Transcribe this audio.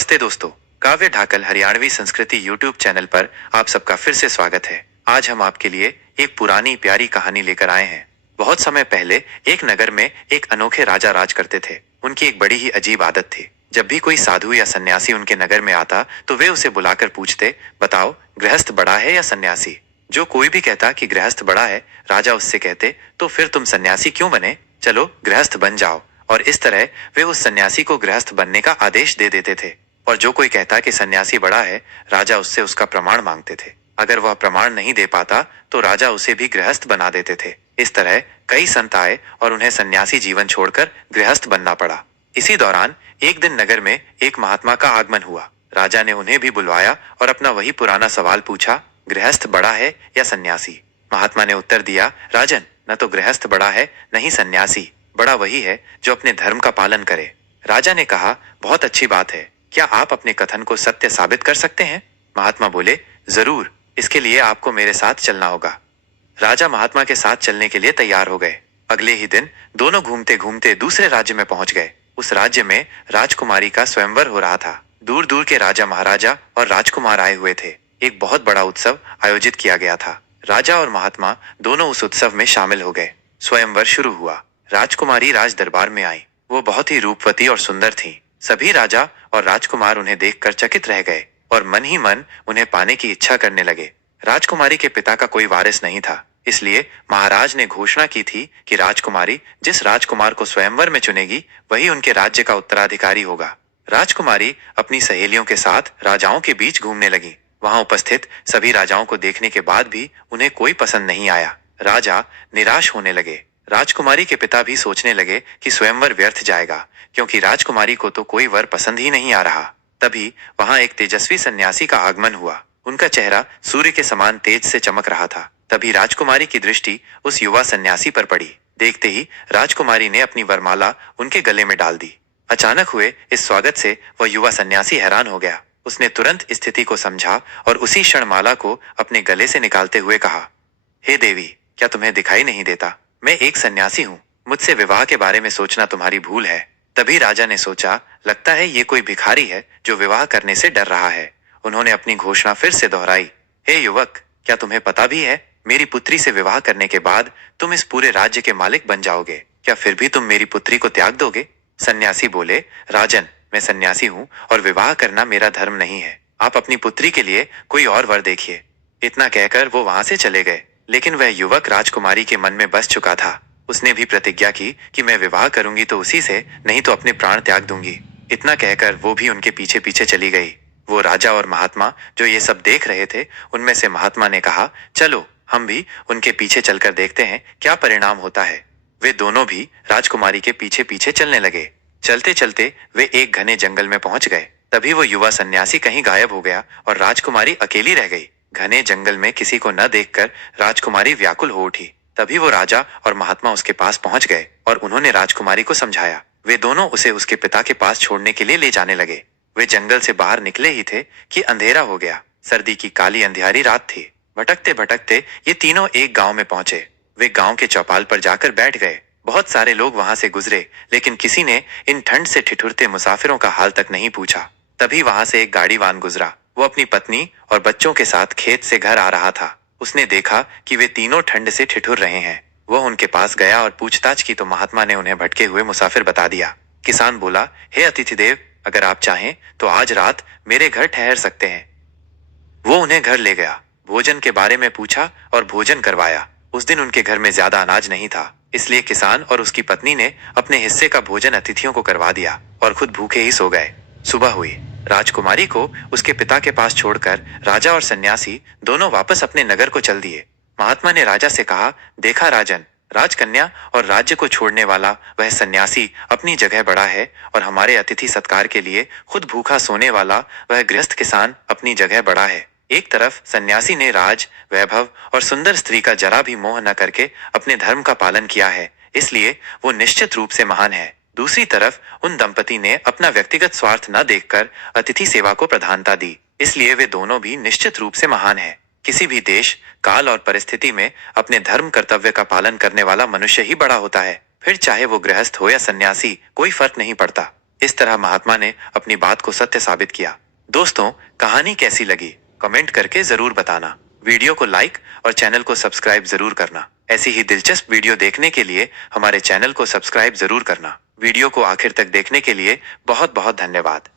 नमस्ते दोस्तों, काव्य ढाकल हरियाणवी संस्कृति यूट्यूब चैनल पर आप सबका फिर से स्वागत है। आज हम आपके लिए एक पुरानी प्यारी कहानी लेकर आए हैं। बहुत समय पहले एक नगर में एक अनोखे राजा राज करते थे। उनकी एक बड़ी ही अजीब आदत थी। जब भी कोई साधु या सन्यासी उनके नगर में आता तो वे उसे बुलाकर पूछते, बताओ गृहस्थ बड़ा है या सन्यासी। जो कोई भी कहता कि गृहस्थ बड़ा है, राजा उससे कहते, तो फिर तुम सन्यासी क्यों बने, चलो गृहस्थ बन जाओ। और इस तरह वे उस सन्यासी को गृहस्थ बनने का आदेश दे देते थे। और जो कोई कहता कि सन्यासी बड़ा है, राजा उससे उसका प्रमाण मांगते थे। अगर वह प्रमाण नहीं दे पाता तो राजा उसे भी गृहस्थ बना देते थे। इस तरह कई संत आए और उन्हें सन्यासी जीवन छोड़कर गृहस्थ बनना पड़ा। इसी दौरान एक दिन नगर में एक महात्मा का आगमन हुआ। राजा ने उन्हें भी बुलवाया और अपना वही पुराना सवाल पूछा, गृहस्थ बड़ा है या सन्यासी। महात्मा ने उत्तर दिया, राजन, न तो गृहस्थ बड़ा है न ही सन्यासी, बड़ा वही है जो अपने धर्म का पालन करे। राजा ने कहा, बहुत अच्छी बात है, क्या आप अपने कथन को सत्य साबित कर सकते हैं। महात्मा बोले, जरूर, इसके लिए आपको मेरे साथ चलना होगा। राजा महात्मा के साथ चलने के लिए तैयार हो गए। अगले ही दिन दोनों घूमते घूमते दूसरे राज्य में पहुंच गए। उस राज्य में राजकुमारी का स्वयंवर हो रहा था। दूर दूर के राजा महाराजा और राजकुमार आए हुए थे। एक बहुत बड़ा उत्सव आयोजित किया गया था। राजा और महात्मा दोनों उस उत्सव में शामिल हो गए। स्वयंवर शुरू हुआ। राजकुमारी राज दरबार में आई। वो बहुत ही रूपवती और सुंदर थी। सभी राजा और राजकुमार उन्हें देखकर चकित रह गए और मन ही मन उन्हें पाने की इच्छा करने लगे। राजकुमारी के पिता का कोई वारिस नहीं था, इसलिए महाराज ने घोषणा की थी कि राजकुमारी जिस राजकुमार को स्वयंवर में चुनेगी वही उनके राज्य का उत्तराधिकारी होगा। राजकुमारी अपनी सहेलियों के साथ राजाओं के बीच घूमने लगी। वहां उपस्थित सभी राजाओं को देखने के बाद भी उन्हें कोई पसंद नहीं आया। राजा निराश होने लगे। राजकुमारी के पिता भी सोचने लगे कि स्वयंवर व्यर्थ जाएगा, क्योंकि राजकुमारी को तो कोई वर पसंद ही नहीं आ रहा। तभी वहां एक तेजस्वी सन्यासी का आगमन हुआ। उनका चेहरा सूर्य के समान तेज से चमक रहा था। तभी राजकुमारी की दृष्टि उस युवा सन्यासी पर पड़ी। देखते ही राजकुमारी ने अपनी वरमाला उनके गले में डाल दी। अचानक हुए इस स्वागत से वह युवा सन्यासी हैरान हो गया। उसने तुरंत स्थिति को समझा और उसी क्षण माला को अपने गले से निकालते हुए कहा, हे देवी, क्या तुम्हें दिखाई नहीं देता, मैं एक सन्यासी हूँ। मुझसे विवाह के बारे में सोचना तुम्हारी भूल है। तभी राजा ने सोचा, लगता है ये कोई भिखारी है जो विवाह करने से डर रहा है। उन्होंने अपनी घोषणा फिर से दोहराई, हे युवक, क्या तुम्हें पता भी है, मेरी पुत्री से विवाह करने के बाद तुम इस पूरे राज्य के मालिक बन जाओगे। क्या फिर भी तुम मेरी पुत्री को त्याग दोगे। सन्यासी बोले, राजन, मैं सन्यासी हूँ और विवाह करना मेरा धर्म नहीं है। आप अपनी पुत्री के लिए कोई और वर देखिए। इतना कहकर वो वहां से चले गए। लेकिन वह युवक राजकुमारी के मन में बस चुका था। उसने भी प्रतिज्ञा की कि मैं विवाह करूंगी तो उसी से, नहीं तो अपने प्राण त्याग दूंगी। इतना कहकर वो भी उनके पीछे पीछे चली गई। वो राजा और महात्मा जो ये सब देख रहे थे, उनमें से महात्मा ने कहा, चलो हम भी उनके पीछे चलकर देखते हैं क्या परिणाम होता है। वे दोनों भी राजकुमारी के पीछे पीछे चलने लगे। चलते चलते वे एक घने जंगल में पहुंच गए। तभी वो युवा सन्यासी कहीं गायब हो गया और राजकुमारी अकेली रह गई। घने जंगल में किसी को न देखकर राजकुमारी व्याकुल हो उठी। तभी वो राजा और महात्मा उसके पास पहुंच गए और उन्होंने राजकुमारी को समझाया। वे दोनों उसे उसके पिता के पास छोड़ने के लिए ले जाने लगे। वे जंगल से बाहर निकले ही थे कि अंधेरा हो गया। सर्दी की काली अंधियारी रात थी। भटकते भटकते ये तीनों एक गांव में पहुंचे। वे गांव के चौपाल पर जाकर बैठ गए। बहुत सारे लोग वहां से गुजरे, लेकिन किसी ने इन ठंड से ठिठुरते मुसाफिरों का हाल तक नहीं पूछा। तभी वहां से एक गाड़ीवान गुजरा। वो अपनी पत्नी और बच्चों के साथ खेत से घर आ रहा था। उसने देखा कि वे तीनों ठंड से ठिठुर रहे हैं। वह उनके पास गया और पूछताछ की तो महात्मा ने उन्हें भटके हुए मुसाफिर बता दिया। किसान बोला, हे अतिथि देव, अगर आप चाहें तो आज रात मेरे घर ठहर सकते हैं। वो उन्हें घर ले गया, भोजन के बारे में पूछा और भोजन करवाया। उस दिन उनके घर में ज्यादा अनाज नहीं था, इसलिए किसान और उसकी पत्नी ने अपने हिस्से का भोजन अतिथियों को करवा दिया और खुद भूखे ही सो गए। सुबह हुई। राजकुमारी को उसके पिता के पास छोड़कर राजा और सन्यासी दोनों वापस अपने नगर को चल दिए। महात्मा ने राजा से कहा, देखा राजन, राजकन्या और राज्य को छोड़ने वाला वह सन्यासी अपनी जगह बड़ा है और हमारे अतिथि सत्कार के लिए खुद भूखा सोने वाला वह गृहस्थ किसान अपनी जगह बड़ा है। एक तरफ सन्यासी ने राज, वैभव और सुंदर स्त्री का जरा भी मोह न करके अपने धर्म का पालन किया है, इसलिए वो निश्चित रूप से महान है। दूसरी तरफ उन दंपति ने अपना व्यक्तिगत स्वार्थ न देखकर अतिथि सेवा को प्रधानता दी, इसलिए वे दोनों भी निश्चित रूप से महान हैं। किसी भी देश, काल और परिस्थिति में अपने धर्म कर्तव्य का पालन करने वाला मनुष्य ही बड़ा होता है। फिर चाहे वो गृहस्थ हो या सन्यासी, कोई फर्क नहीं पड़ता। इस तरह महात्मा ने अपनी बात को सत्य साबित किया। दोस्तों, कहानी कैसी लगी कमेंट करके जरूर बताना। वीडियो को लाइक और चैनल को सब्सक्राइब जरूर करना। ऐसी ही दिलचस्प वीडियो देखने के लिए हमारे चैनल को सब्सक्राइब जरूर करना। वीडियो को आखिर तक देखने के लिए बहुत बहुत धन्यवाद।